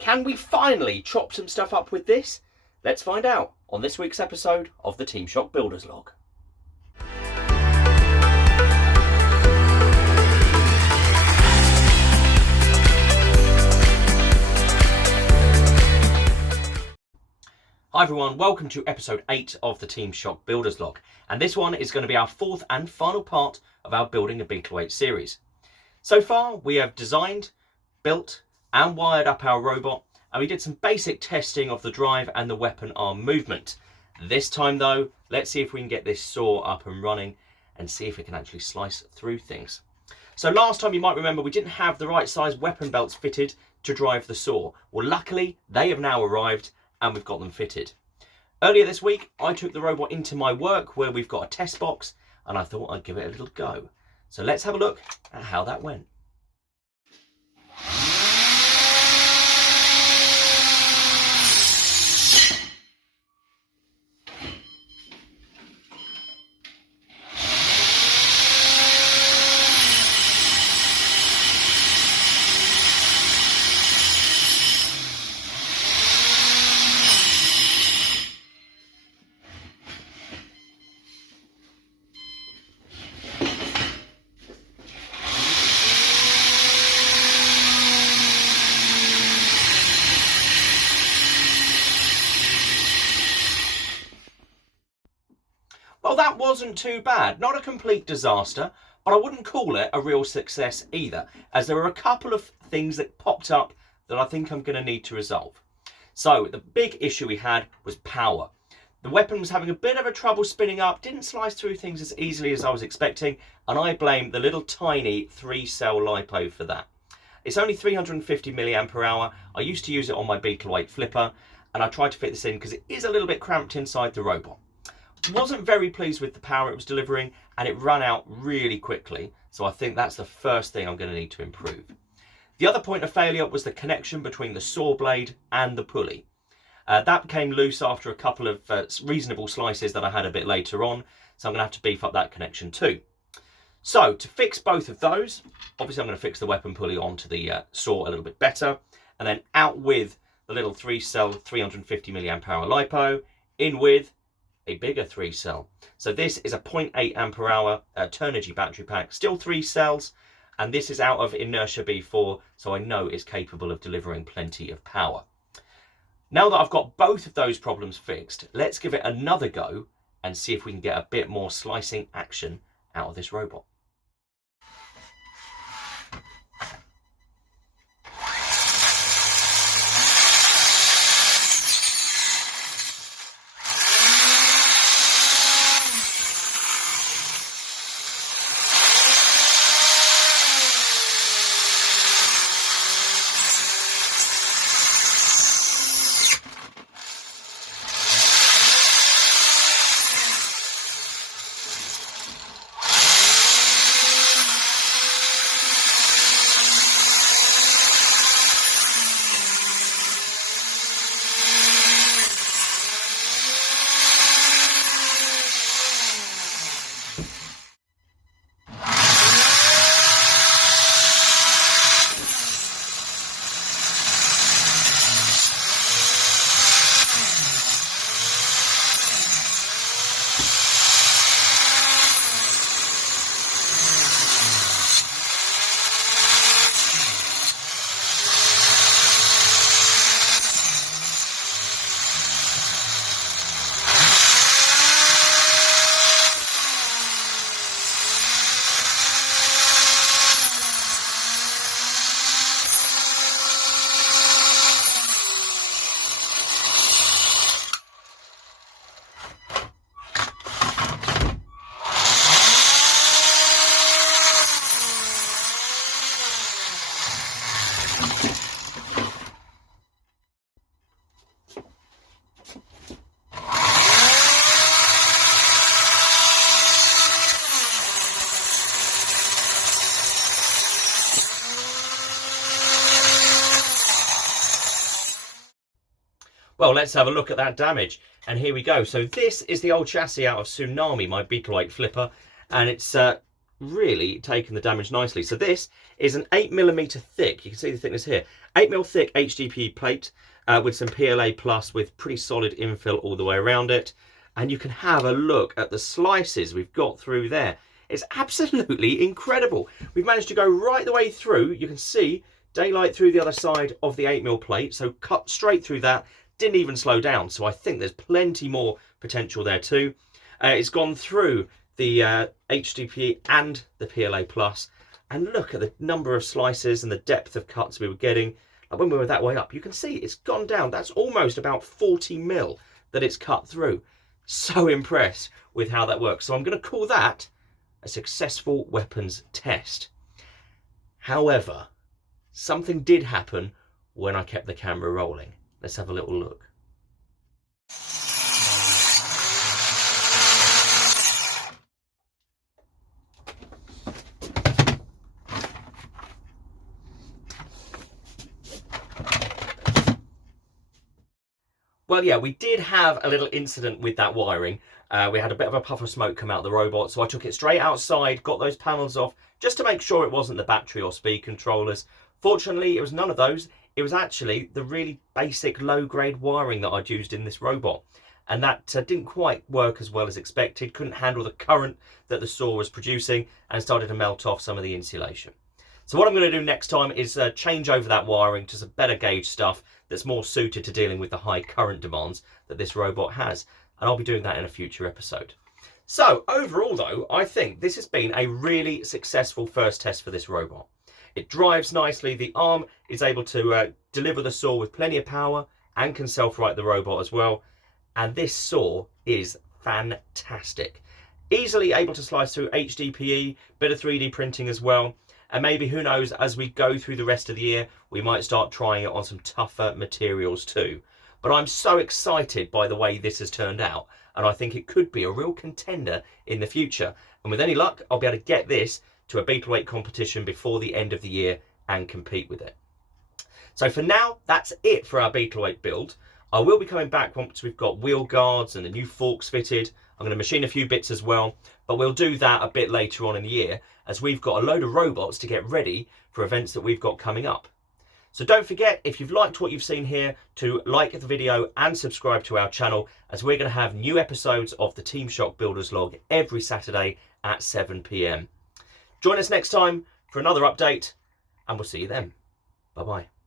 Can we finally chop some stuff up with this? Let's find out on this week's episode of the Team Shock Builders Log. Hi everyone, welcome to episode 8 of the Team Shock Builders Log, and this one is going to be our fourth and final part of our Building a Beetleweight series. So far we have designed, built and wired up our robot, and we did some basic testing of the drive and the weapon arm movement. This time though, let's see if we can get this saw up and running and see if it can actually slice through things. So last time you might remember we didn't have the right size weapon belts fitted to drive the saw. Well, luckily they have now arrived and we've got them fitted. Earlier this week, I took the robot into my work where we've got a test box and I thought I'd give it a little go. So let's have a look at how that went. Well, that wasn't too bad. Not a complete disaster, but I wouldn't call it a real success either, as there were a couple of things that popped up that I think I'm going to need to resolve. So the big issue we had was power. The weapon was having a bit of a trouble spinning up, didn't slice through things as easily as I was expecting, and I blame the little tiny 3-cell LiPo for that. It's only 350 milliamp per hour. I used to use it on my Beetleweight flipper, and I tried to fit this in because it is a little bit cramped inside the robot. Wasn't very pleased with the power it was delivering, and it ran out really quickly, so I think that's the first thing I'm going to need to improve. The other point of failure was the connection between the saw blade and the pulley. That came loose after a couple of reasonable slices that I had a bit later on, so I'm going to have to beef up that connection too. So to fix both of those, obviously I'm going to fix the weapon pulley onto the saw a little bit better, and then out with the little 3-cell 350 milliamp hour LiPo, in with a bigger 3-cell. So this is a 0.8 ampere hour Turnigy battery pack, still 3 cells, and this is out of inertia B4, so I know it's capable of delivering plenty of power. Now that I've got both of those problems fixed, let's give it another go and see if we can get a bit more slicing action out of this robot. Well, let's have a look at that damage. And here we go. So this is the old chassis out of Tsunami, my Beetleweight flipper. And it's really taken the damage nicely. So this is an 8mm thick, you can see the thickness here, 8mm thick HDPE plate with some PLA plus with pretty solid infill all the way around it. And you can have a look at the slices we've got through there. It's absolutely incredible. We've managed to go right the way through. You can see daylight through the other side of the 8mm plate, so cut straight through that, didn't even slow down. So I think there's plenty more potential there too. It's gone through the HDPE and the PLA plus, and look at the number of slices and the depth of cuts we were getting. Like when we were that way up, you can see it's gone down. That's almost about 40mm that it's cut through. So impressed with how that works. So I'm going to call that a successful weapons test. However, something did happen when I kept the camera rolling. Let's have a little look. Well, yeah, we did have a little incident with that wiring. We had a bit of a puff of smoke come out of the robot, so I took it straight outside, got those panels off, just to make sure it wasn't the battery or speed controllers. Fortunately, it was none of those. It was actually the really basic low-grade wiring that I'd used in this robot. And that didn't quite work as well as expected, couldn't handle the current that the saw was producing, and started to melt off some of the insulation. So what I'm going to do next time is change over that wiring to some better gauge stuff that's more suited to dealing with the high current demands that this robot has. And I'll be doing that in a future episode. So overall though, I think this has been a really successful first test for this robot. It drives nicely, the arm is able to deliver the saw with plenty of power and can self-right the robot as well. And this saw is fantastic. Easily able to slice through HDPE, bit of 3D printing as well. And maybe, who knows, as we go through the rest of the year, we might start trying it on some tougher materials too. But I'm so excited by the way this has turned out, and I think it could be a real contender in the future. And with any luck, I'll be able to get this to a Beetleweight competition before the end of the year and compete with it. So for now, that's it for our Beetleweight build. I will be coming back once we've got wheel guards and the new forks fitted. I'm going to machine a few bits as well, but we'll do that a bit later on in the year as we've got a load of robots to get ready for events that we've got coming up. So don't forget, if you've liked what you've seen here, to like the video and subscribe to our channel, as we're going to have new episodes of the Team Shock Builders Log every Saturday at 7 PM. Join us next time for another update, and we'll see you then. Bye-bye.